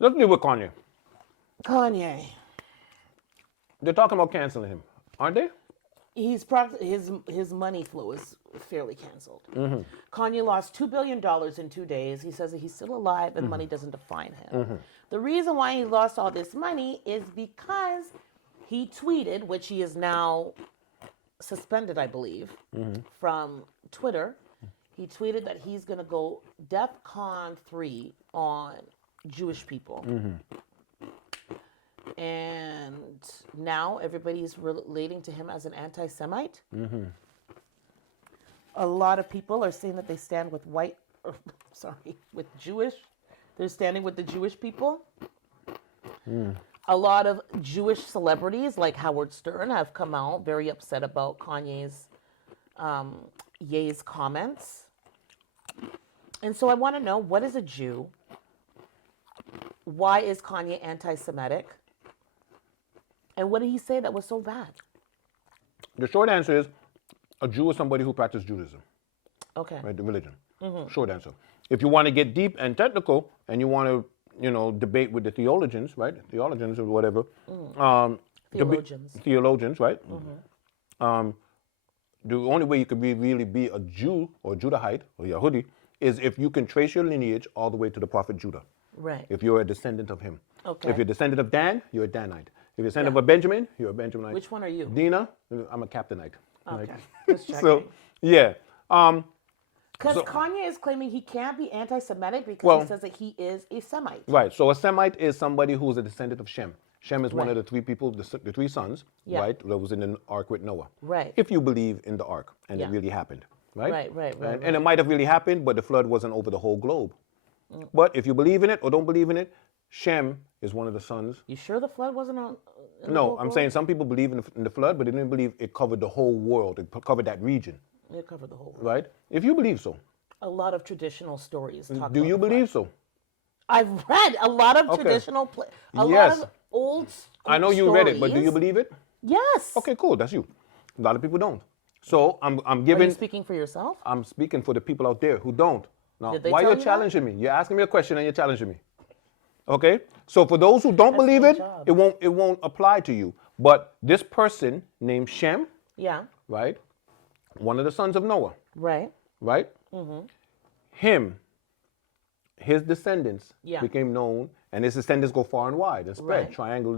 Let's deal with Kanye. Kanye. They're talking about canceling him, aren't they? His money flow is fairly canceled. Kanye lost $2 billion in 2 days. He says that he's still alive and money doesn't define him. The reason why he lost all this money is because he tweeted, which he is now suspended, I believe, from Twitter. He tweeted that he's going to go DEFCON 3 on Jewish people. And now everybody's relating to him as an anti-Semite. A lot of people are saying that they stand with with Jewish. They're standing with the Jewish people. A lot of Jewish celebrities like Howard Stern have come out very upset about Ye's comments. And so I want to know, what is a Jew? Why is Kanye anti-Semitic? And what did he say that was so bad? The short answer is a Jew is somebody who practices Judaism, Okay. right? The religion. Short answer. If you want to get deep and technical and you want to, debate with the theologians, right? Theologians or whatever. Theologians, right? The only way you could really be a Jew or Judahite or Yahudi is if you can trace your lineage all the way to the prophet Judah. Right. If you're a descendant of him. Okay. If you're a descendant of Dan, you're a Danite. If you're a descendant of a Benjamin, you're a Benjaminite. Which one are you? Dina, I'm a Captainite. Okay. Just checking. So, yeah. Because Kanye is claiming he can't be anti-Semitic because he says that he is a Semite. Right. So a Semite is somebody who is a descendant of Shem. Shem is one of the three people, the three sons, right, that was in the ark with Noah. Right. If you believe in the ark and it really happened, right? Right. And it might have really happened, but the flood wasn't over the whole globe. But if you believe in it or don't believe in it, Shem is one of the sons. You sure the flood wasn't on? No, I'm saying some people believe in the flood, but they didn't believe it covered the whole world. It covered that region. It covered the whole world. Right? If you believe so. A lot of traditional stories talk Do about you the flood. believe so? I've read a lot of traditional, a lot of old I know you read it, but do you believe it? Yes. Okay, cool. That's you. A lot of people don't. So I'm Are giving. you speaking for yourself? I'm speaking for the people out there who don't. Now, Did they why tell you're you challenging me? You're asking me a question and you're challenging me. Okay. So for those who don't believe their it, job. it won't apply to you. But this person named Shem, Yeah. right? One of the sons of Noah, Right. right? His descendants Yeah. became known, and his descendants go far and wide and spread. Right. Triangle,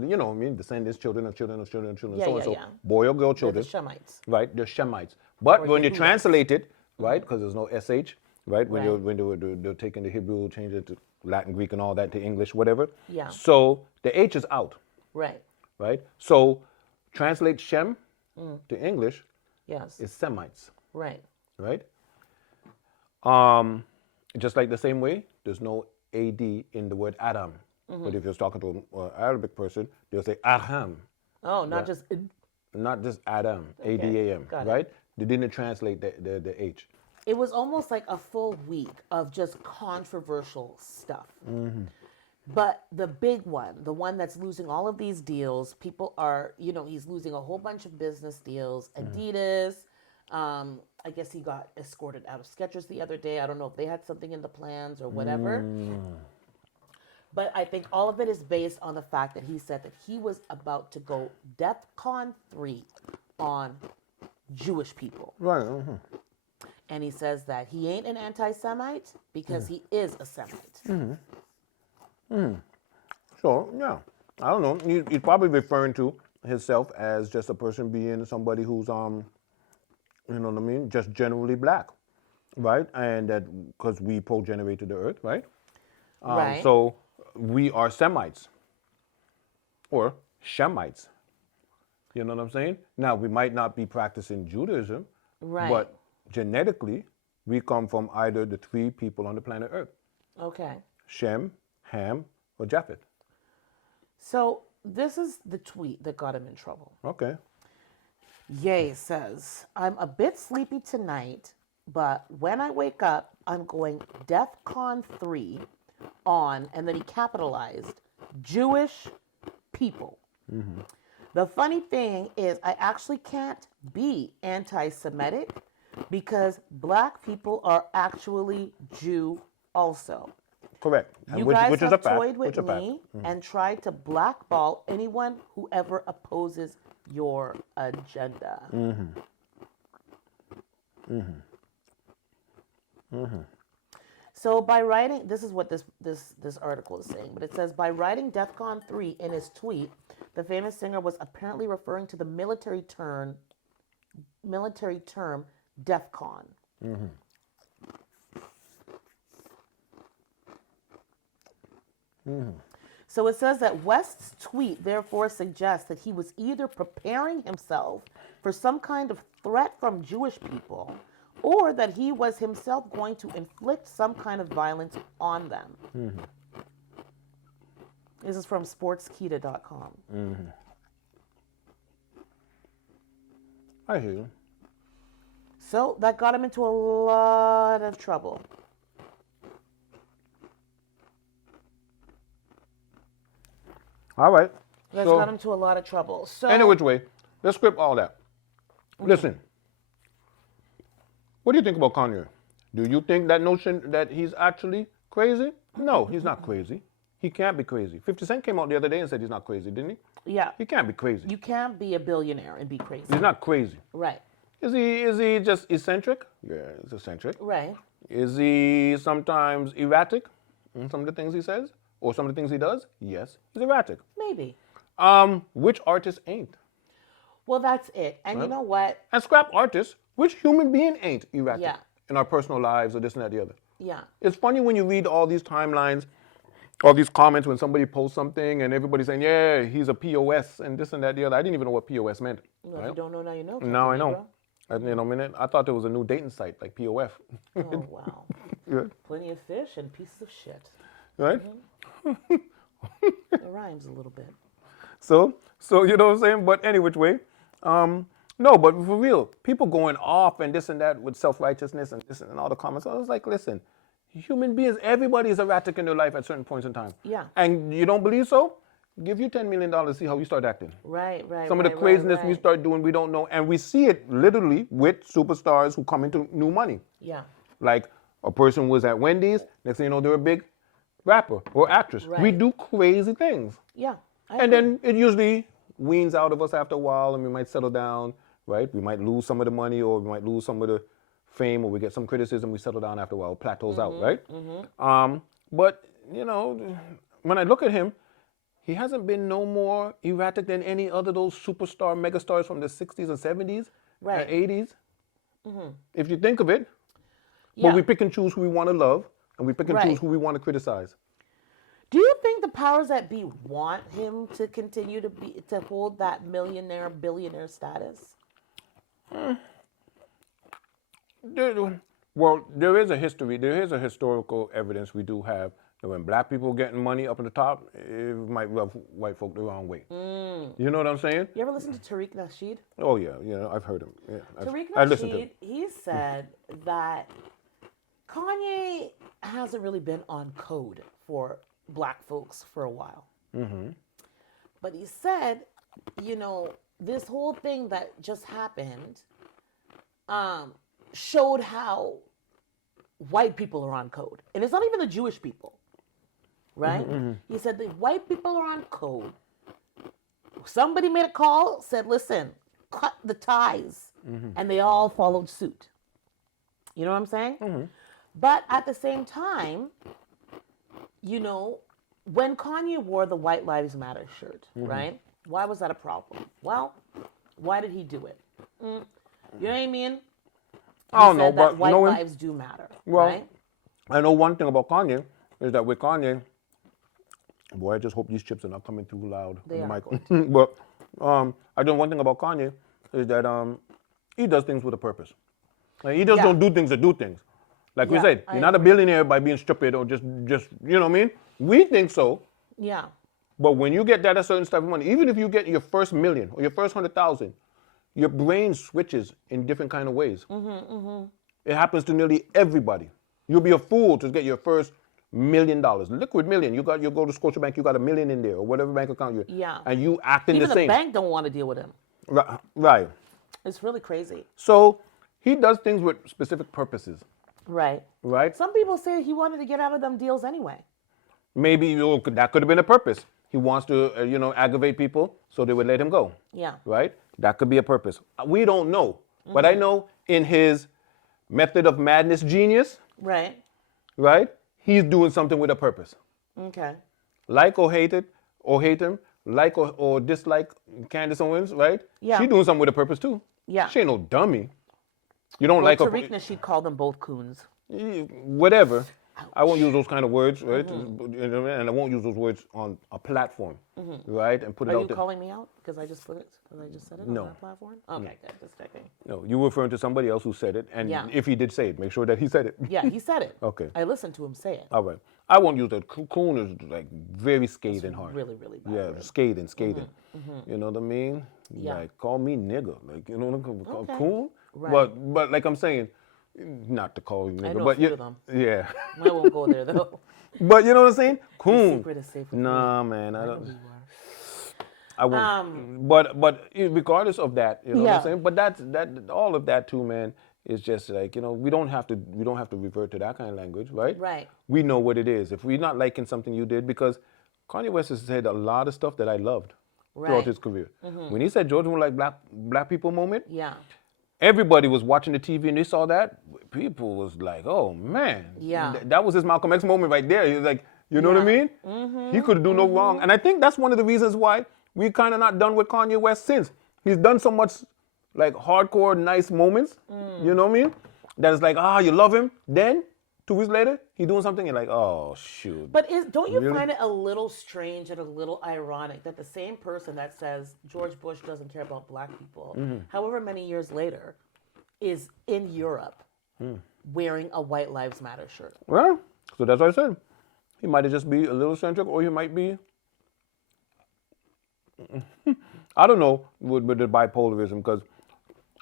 descendants, children of children of children of children, Yeah, so yeah, and so. yeah. Boy or girl They're children. the Shemites. Right, they're Shemites. But Or when you Yehudas. translate it, right, because there's no SH, right, when Right. they're taking the Hebrew, change it to Latin, Greek, and all that to English, whatever. Yeah. So the H is out, Right. right? So translate Shem to English Yes. is Semites, Right. right? Just like the same way, there's no AD in the word Adam. But if you're talking to an Arabic person, they'll say Aham, Oh, not just. not just Adam, A-D-A-M, got it. right? They didn't translate the H. It was almost like a full week of just controversial stuff. But the big one, the one that's losing all of these deals, people are, he's losing a whole bunch of business deals. Adidas, I guess he got escorted out of Skechers the other day. I don't know if they had something in the plans or whatever. But I think all of it is based on the fact that he said that he was about to go DEFCON 3 on Jewish people. Right. And he says that he ain't an anti-Semite because he is a Semite. So, yeah. I don't know. He's probably referring to himself as just a person being somebody who's, you know what I mean, just generally black, right? And that because we pro-generated the earth, right? Right. So we are Semites or Shemites. You know what I'm saying? Now, we might not be practicing Judaism, Right. but genetically, we come from either the three people on the planet Earth, Okay. Shem, Ham, or Japheth. So this is the tweet that got him in trouble. Okay. Ye says, I'm a bit sleepy tonight, but when I wake up, I'm going DEFCON 3 on, and then he capitalized, Jewish people. The funny thing is, I actually can't be anti-Semitic because black people are actually Jew also. Correct. You And guys which is have a fact. toyed Which with is a fact. me and tried to blackball anyone who ever opposes your agenda. So by writing, this is what this article is saying, but it says by writing DEFCON 3 in his tweet, the famous singer was apparently referring to the military term DEFCON. So it says that West's tweet therefore suggests that he was either preparing himself for some kind of threat from Jewish people or that he was himself going to inflict some kind of violence on them. This is from sportskita.com. I hear you. So that got him into a lot of trouble. All right. That's So, got him to a lot of trouble. So any which way, let's script all that. Listen, what do you think about Kanye? Do you think that notion that he's actually crazy? No, he's not crazy. He can't be crazy. 50 Cent came out the other day and said he's not crazy, didn't he? yeah, He can't be crazy. you can't be a billionaire and be crazy. He's not crazy. Right. Is he just eccentric? Yeah, he's eccentric. Right. Is he sometimes erratic in some of the things he says? Or some of the things he does? Yes, he's erratic. Maybe. Which artist ain't? Well, that's it. And you know what? And scrap artists, which human being ain't erratic Yeah. in our personal lives or this and that the other? Yeah. It's funny when you read all these timelines, all these comments when somebody posts something and everybody's saying, yeah, he's a POS and this and that the other. I didn't even know what POS meant. Well, if you don't know now, you know. Now I Captain know. I thought there was a new dating site like POF. Negro. Oh, wow. Yeah. Plenty of fish and pieces of shit. Right? It rhymes a little bit. So you know what I'm saying? But any which way, no, but for real, people going off and this and that with self-righteousness and this and all the comments. I was like, listen, human beings, everybody is erratic in their life at certain points in time. Yeah. And you don't believe so? Give you $10 million, see how you start acting. Right. Some of the craziness we start doing, we don't know. And we see it literally with superstars who come into new money. Yeah. Like a person was at Wendy's, next thing you know, they're a big rapper or actress. Right. We do crazy things. Yeah. And then it usually weans out of us after a while and we might settle down, right? We might lose some of the money or we might lose some of the fame or we get some criticism, we settle down after a while, plateaus out, right? But, you know, when I look at him, he hasn't been no more erratic than any other those superstar megastars from the 60s and 70s Right. and 80s. If you think of it, Yeah. but we pick and choose who we want to love and we pick and Right. choose who we want to criticize. Do you think the powers that be want him to continue to hold that millionaire, billionaire status? Well, there is a history. There is a historical evidence we do have that when black people getting money up at the top, it might rub white folk the wrong way. You know what I'm saying? You ever listen to Tariq Nasheed? Oh yeah, I've heard him. Yeah, Tariq I listened to him. Nasheed, he said that Kanye hasn't really been on code for black folks for a while. But he said, you know, this whole thing that just happened showed how white people are on code. And it's not even the Jewish people, right? He said the white people are on code. Somebody made a call, said, listen, cut the ties. And they all followed suit. You know what I'm saying? But at the same time, you know, when Kanye wore the White Lives Matter shirt, right? Why was that a problem? Well, why did he do it? You know what I mean? I don't know, said that but white knowing, lives do matter, well, right? I know one thing about Kanye is that with Kanye, boy, I just hope these chips are not coming too loud They on the are. mic. But I know one thing about Kanye is that he does things with a purpose. Like, he just Yeah. don't do things to do things. Like we Yeah, said, I you're not a billionaire by being stupid or just you know what I mean? We think so, Yeah. but when you get that a certain type of money, even if you get your first million or your first 100,000, your brain switches in different kind of ways. It happens to nearly everybody. You'll be a fool to get your first $1 million, liquid million. You go to Scotiabank, you got $1 million in there or whatever bank account you're. Yeah. And you acting Even the the same. bank don't want to deal with him. Right. It's really crazy. So he does things with specific purposes. Right. Right. Some people say he wanted to get out of them deals anyway. Maybe that could have been a purpose. He wants to, aggravate people, so they would let him go. Yeah. Right? That could be a purpose. We don't know. But I Mm-hmm. know in his method of madness genius, Right. right? He's doing something with a purpose. Okay. Like or hate him, like or dislike Candace Owens, right? Yeah. She doing something with a purpose too. Yeah. She ain't no dummy. You don't Well, like her, Tariq Nasheed called them both coons. whatever. I won't Ouch. use those kind of words, right? And I won't use those words on a platform, right? And put it Are out you there. calling me out because I just put it? Because I just said it on No. that platform? Okay, good. Just checking. No, you were referring to somebody else who said it, and Yeah. if he did say it, make sure that he said it. Yeah, he said it. Okay. I listened to him say it. All right. I won't use that. Coon is like very scathing hard. Really, really bad. Yeah, word. scathing. You know what I mean? Yeah. Like, call me nigger. Like, you know what I mean? Okay. Coon. Right. But like I'm saying, not to call you nigger. I know a but few yeah, of them. yeah. I won't go there though. But you know what I'm saying? The Coon. secret is safe with me. Nah, man. I I know who don't. you are. I won't. But regardless of that, you know what Yeah. I'm saying. But that all of that too, man, is just like we don't have to revert to that kind of language, right? Right. We know what it is. If we're not liking something you did, because Kanye West has said a lot of stuff that I loved throughout Right. his career. When he said Georgia won't like black people moment, Yeah. everybody was watching the TV and they saw that. People was like, oh man, Yeah. that was his Malcolm X moment right there. He was like, you know what I Yeah. mean? He could do no wrong, and I think that's one of the reasons why we kind of not done with Kanye West since he's done so much like hardcore nice moments. You know what I mean? That is like, you love him. Then 2 weeks later, he doing something. You're like, oh shoot. But don't you Really? find it a little strange and a little ironic that the same person that says George Bush doesn't care about black people, however many years later, is in Europe wearing a White Lives Matter shirt? Well, so that's what I said. He might just be a little centric, or he might be. I don't know with the bipolarism, because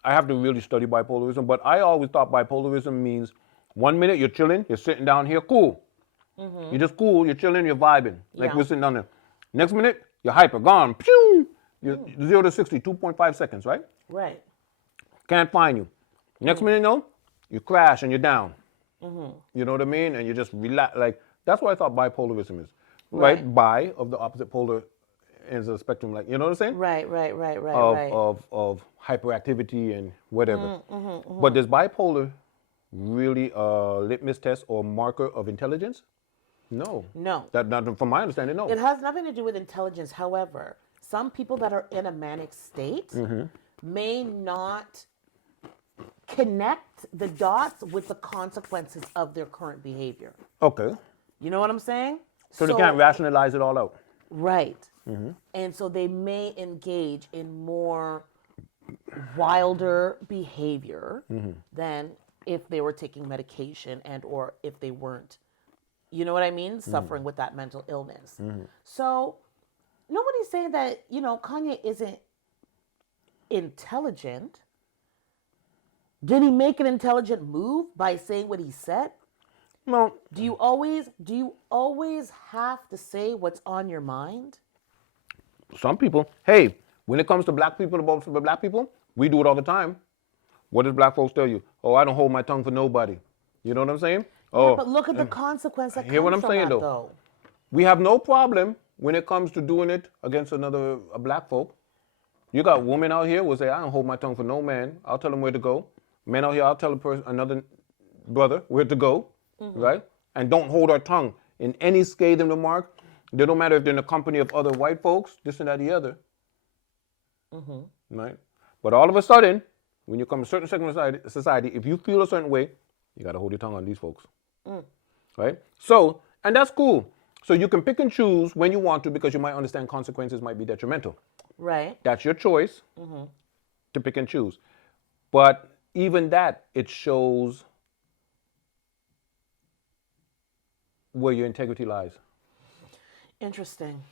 I have to really study bipolarism. But I always thought bipolarism means 1 minute you're chilling, you're sitting down here, cool. You're just cool, you're chilling, you're vibing, like Yeah. we're sitting down there. Next minute, you're hyper, gone, pew! You're 0 to 60, 2.5 seconds, right? Right. Can't find you. Next minute, no, you crash and you're down. You know what I mean? And you just relax. Like, that's what I thought bipolarism is. Right? Bi of the opposite polar ends of the spectrum. Like, you know what I'm saying? Right. Of hyperactivity and whatever. But does bipolar really a litmus test or marker of intelligence? No. No. That from my understanding, no. It has nothing to do with intelligence. However, some people that are in a manic state may not connect the dots with the consequences of their current behavior. Okay. You know what I'm saying? So they can't rationalize it all out. Right. And so they may engage in more wilder behavior than if they were taking medication and or if they weren't, you know what I mean, suffering with that mental illness. So nobody's saying that, Kanye isn't intelligent. Did he make an intelligent move by saying what he said? No. Do you always have to say what's on your mind? Some people, hey, when it comes to black people, about black people, we do it all the time. What does black folks tell you? Oh, I don't hold my tongue for nobody. You know what I'm saying? Yeah, but look at the consequence that hear what comes I'm from saying, that, though. We have no problem when it comes to doing it against a black folk. You got women out here who say, I don't hold my tongue for no man. I'll tell them where to go. Men out here, I'll tell another brother where to go, right? And don't hold our tongue in any scathing remark. They don't matter if they're in the company of other white folks, this and that, the other. Right? But all of a sudden, when you come to a certain segment of society, if you feel a certain way, you got to hold your tongue on these folks. Right? So, and that's cool. So you can pick and choose when you want to, because you might understand consequences might be detrimental. Right. That's your choice to pick and choose. But even that, it shows where your integrity lies. Interesting.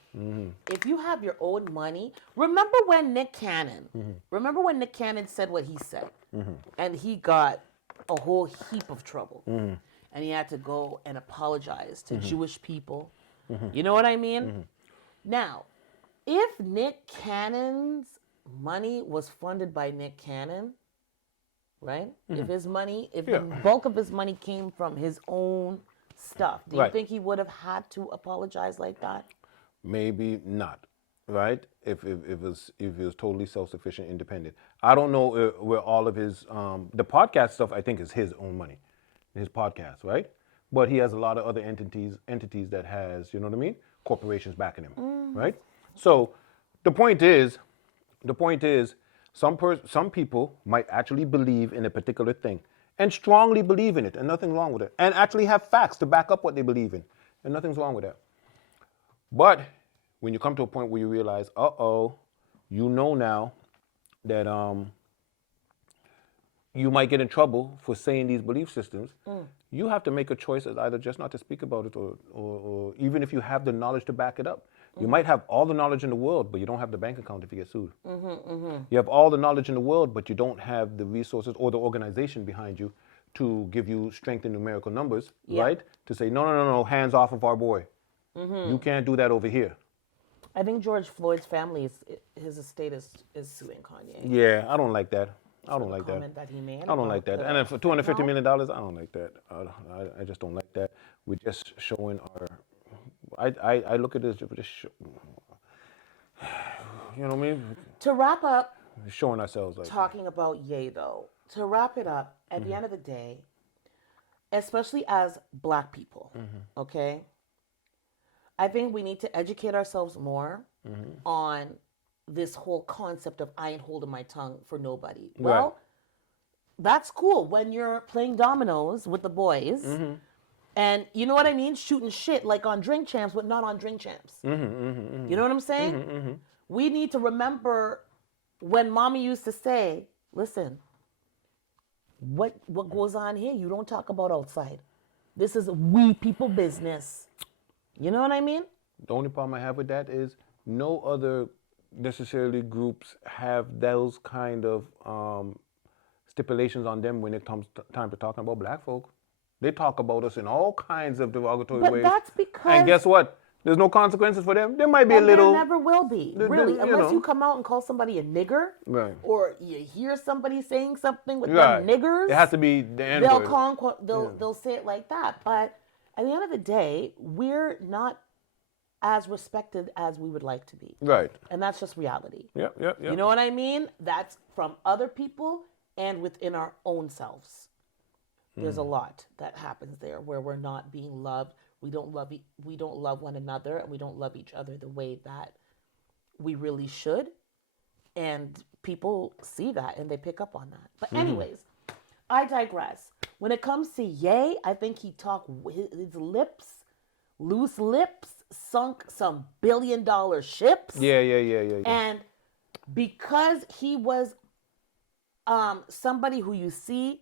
If you have your own money, remember when Nick Cannon said what he said, and he got a whole heap of trouble, and he had to go and apologize to Jewish people. You know what I mean? Now, if Nick Cannon's money was funded by Nick Cannon, right? If the bulk of his money came from his own stuff. Do you Right. think he would have had to apologize like that? Maybe not, right? If it was totally self-sufficient, independent. I don't know where all of his the podcast stuff. I think is his own money, his podcast, right? But he has a lot of other entities that has, you know what I mean, corporations backing him, right? So the point is, some people might actually believe in a particular thing and strongly believe in it, and nothing wrong with it, and actually have facts to back up what they believe in, and nothing's wrong with that. But when you come to a point where you realize, you know now that you might get in trouble for saying these belief systems, you have to make a choice as either just not to speak about it or even if you have the knowledge to back it up. You might have all the knowledge in the world, but you don't have the bank account if you get sued. You have all the knowledge in the world, but you don't have the resources or the organization behind you to give you strength in numerical numbers, right? To say, no, hands off of our boy. You can't do that over here. I think George Floyd's family, his estate is suing Kanye. Yeah, I don't like that. I don't like that. Comment that he made. I don't like that. And then for $250 million, I don't like that. I just don't like that. We're just showing our. I look at this just, you know what I mean? To wrap up, Showing ourselves like. talking about Ye though, to wrap it up, at the end of the day, especially as Black people, okay, I think we need to educate ourselves more on this whole concept of I ain't holding my tongue for nobody. Well, that's cool when you're playing dominoes with the boys. And you know what I mean? Shooting shit like on Drink Champs, but not on Drink Champs. You know what I'm saying? We need to remember when mommy used to say, listen, what goes on here, you don't talk about outside. This is we people business. You know what I mean? The only problem I have with that is no other necessarily groups have those kind of stipulations on them when it comes time to talking about Black folk. They talk about us in all kinds of derogatory But ways. that's because... And guess what? There's no consequences for them. There might be a And little... there never will be, really. you Unless know. you come out and call somebody a nigger, Right. or you hear somebody saying something with Right. them niggers, It has to be the N-word. they'll say it like that. But at the end of the day, we're not as respected as we would like to be. Right. And that's just reality. Yep. You know what I mean? That's from other people and within our own selves. There's a lot that happens there where we're not being loved. We don't love one another, and we don't love each other the way that we really should. And people see that and they pick up on that. But anyways, I digress. When it comes to Ye, I think he talked his lips, loose lips, sunk some billion-dollar ships. Yeah. And because he was somebody who you see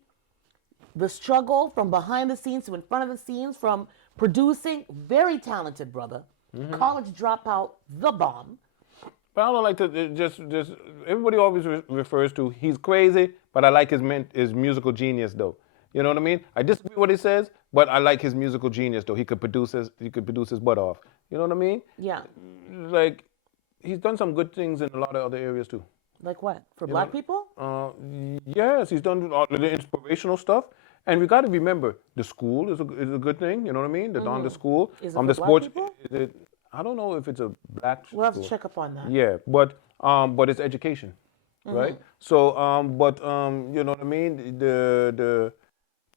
the struggle from behind the scenes to in front of the scenes, from producing, very talented brother, college dropout, the bomb. But I don't like to just everybody always refers to he's crazy, but I like his musical genius though. You know what I mean? I disagree with what he says, but I like his musical genius though. He could produce his butt off. You know what I mean? Yeah. Like he's done some good things in a lot of other areas too. Like what? For Black people? Yes, he's done all the inspirational stuff. And we got to remember, the school is a good thing. You know what I mean? The school. Is it for the Black sports. people? I don't know if it's a Black We'll have to school. check up on that. Yeah, but it's education, right? So, you know what I mean? The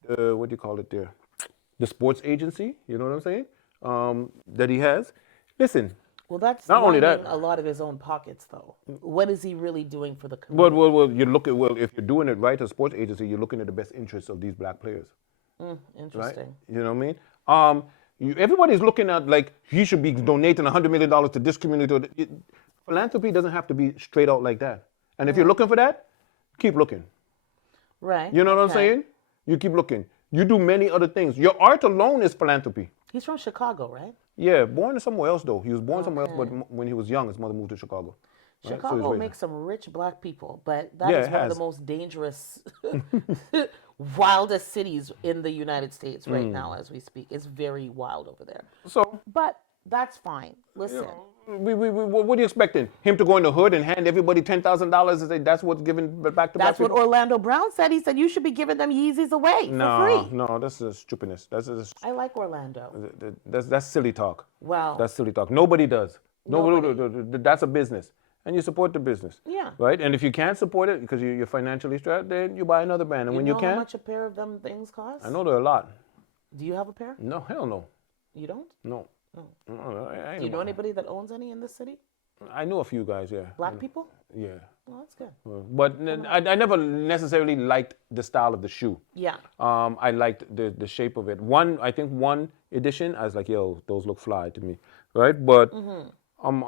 what do you call it there? The sports agency. You know what I'm saying? That he has. Listen. Well, that's Not only lining that- a lot of his own pockets, though. What is he really doing for the community? Well, you look at if you're doing it right, as a sports agency, you're looking at the best interests of these Black players. Right? Interesting. You know what I mean? Everybody's looking at like he should be donating $100 million to this community. Philanthropy doesn't have to be straight out like that. And if you're looking for that, keep looking. Right. You know what I'm okay. saying? You keep looking. You do many other things. Your art alone is philanthropy. He's from Chicago, right? Yeah, born somewhere else though. He was born somewhere else, but when he was young, his mother moved to Chicago. Right? So he was Chicago raised makes some rich Black people, but that Yeah, is it one of has. the most dangerous, wildest cities in the United States right now as we speak. It's very wild over there. there. So But That's fine. Listen, What are you expecting? Him to go in the hood and hand everybody $10,000 and say that's what's given back to black that's what people? Orlando Brown said. He said you should be giving them Yeezys away for No, free. no, that's a stupidness. I like Orlando. That's silly talk. Well, That's silly talk. Nobody does. Nobody. That's a business, and you support the business. Yeah. Right. And if you can't support it because you're financially strapped, then you buy another brand. And when you know can, how much a pair of them things cost? I know there are a lot. Do you have a pair? No, hell no, You don't? no. Oh. No, I ain't Do you know about- anybody that owns any in this city? I know a few guys. Yeah. Black people? Yeah. Well, that's good. But I never necessarily liked the style of the shoe. Yeah. I liked the shape of it. I think one edition, I was like, yo, those look fly to me, right? But I'm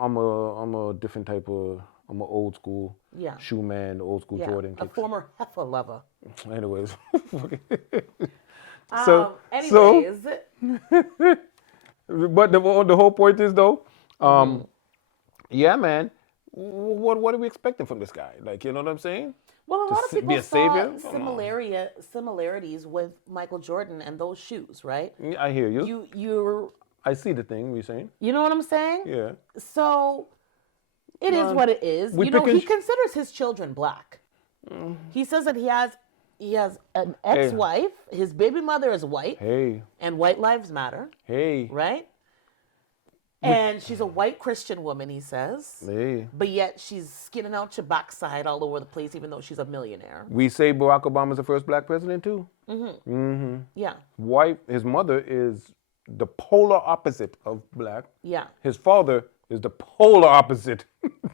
a different type of. I'm an old school Yeah. shoe man, old school Yeah. Jordan A kicks. former heifer lover. Anyways, Anyways, but the whole point is though, yeah, man. What are we expecting from this guy? Like, you know what I'm saying? well, a lot of be people a saw savior? Come on. similarities with Michael Jordan and those shoes, right? I hear you. You I see the thing you're saying. you know what I'm saying? Yeah. So it is Man, what it is. we You know, pick he and considers his children black. He says that he has an ex-wife. His baby mother is white, Hey, and white lives matter, hey, right? And she's a white Christian woman, he says. hey. But yet she's skinning out your backside all over the place, even though she's a millionaire. We say Barack Obama's the first black president too. Yeah, His mother is the polar opposite of black. yeah, His father is the polar opposite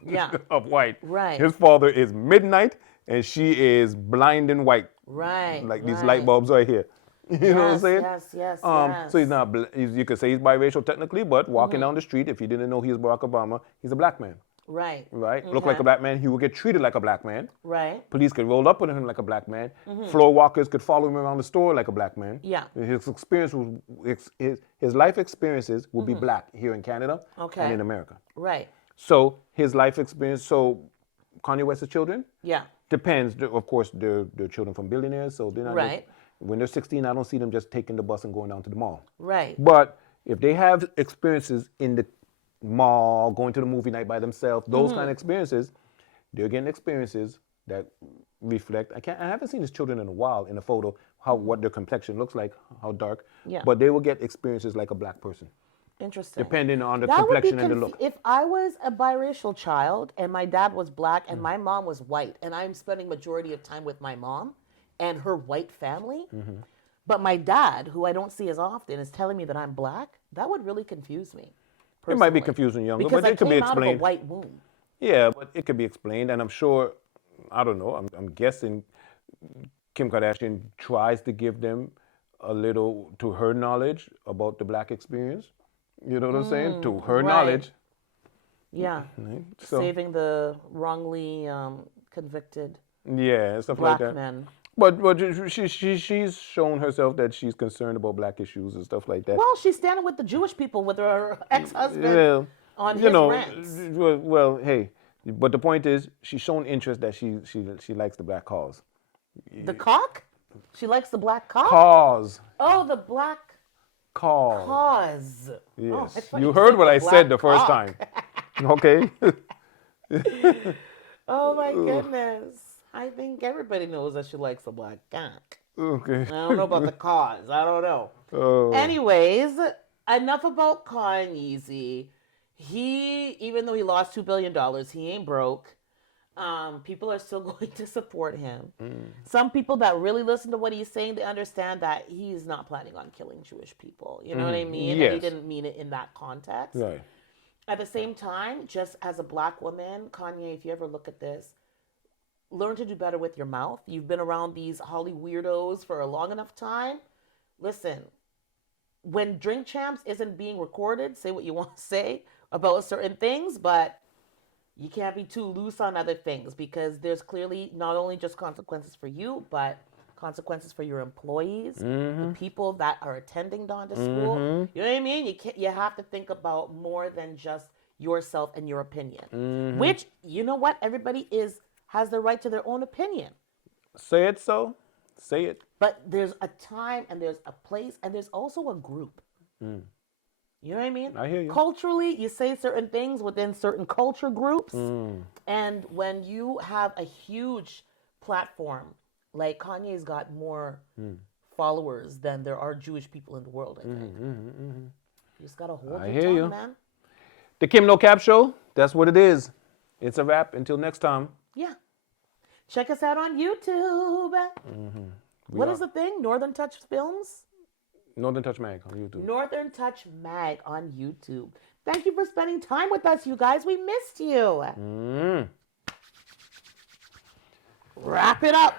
Yeah. of white. Right. His father is midnight and she is blind and white. right. Like these right. light bulbs right here. You know what I'm Yes, saying? yes, yes, yes. So he's not, you could say he's biracial technically, but walking down the street, if you didn't know he was Barack Obama, he's a black man, Right, right? Look like Okay. a black man, he will get treated like a black man. right. Police could roll up on him like a black man. Floor walkers could follow him around the store like a black man. Yeah. His experience his life experiences will be black here in Canada Okay. and in America. Right. So his life experience. So Kanye West's children Yeah. depends. Of course, they're children from billionaires, so they're not. Right. When they're 16, I don't see them just taking the bus and going down to the mall. Right. But if they have experiences in the mall, going to the movie night by themselves, those kind of experiences, they're getting experiences that reflect. I haven't seen his children in a while in a photo, what their complexion looks like, how dark. Yeah. But they will get experiences like a black person, Interesting. depending on the That would be complexion and the look. if I was a biracial child and my dad was black and my mom was white and I'm spending majority of time with my mom and her white family, but my dad, who I don't see as often, is telling me that I'm black, that would really confuse me. It might be personally. confusing younger, Because but I it could be came out of a explained. white womb. Yeah, but it could be explained, and I'm sure, I don't know, I'm guessing Kim Kardashian tries to give them a little, to her knowledge, about the black experience. You know what I'm saying? To her right. knowledge. Yeah. Right? So, Saving the wrongly convicted yeah, stuff black like that. men. But she's shown herself that she's concerned about black issues and stuff like that. Well, she's standing with the Jewish people with her ex-husband Well, on you his know, rants. well, hey, but the point is, she's shown interest that she likes the black cause. The cock? She likes the black cock? Cause. Oh, the black Cause. cause. Oh, Yes. I thought You you heard said what the I said the black first cock. time. Okay? Oh my goodness. I think everybody knows that she likes the black cock. Okay. I don't know about the cause. I don't know. Oh. Anyways, enough about Kanye. He, even though he lost $2 billion, he ain't broke. People are still going to support him. Some people that really listen to what he's saying, they understand that he's not planning on killing Jewish people. You know what I mean? And he Yes. didn't mean it in that context. Right. At the same time, just as a black woman, Kanye, if you ever look at this, learn to do better with your mouth. You've been around these Holly weirdos for a long enough time. Listen, when Drink Champs isn't being recorded, say what you want to say about certain things, but you can't be too loose on other things because there's clearly not only just consequences for you, but consequences for your employees, the people that are attending Donda School. You know what I mean? You have to think about more than just yourself and your opinion. Which, you know what? Everybody has the right to their own opinion. Say it so. Say it. But there's a time and there's a place and there's also a group. You know what I mean? I hear you. Culturally, you say certain things within certain culture groups. And when you have a huge platform, like Kanye's got more followers than there are Jewish people in the world, I think. You just got to hold I your hear tongue, you. man. The Kim No Cap Show, that's what it is. It's a wrap. Until next time. Yeah. Check us out on YouTube. What is the thing? Northern Touch Films? Northern Touch Mag on YouTube. Northern Touch Mag on YouTube. Thank you for spending time with us, you guys. We missed you. Wrap it up.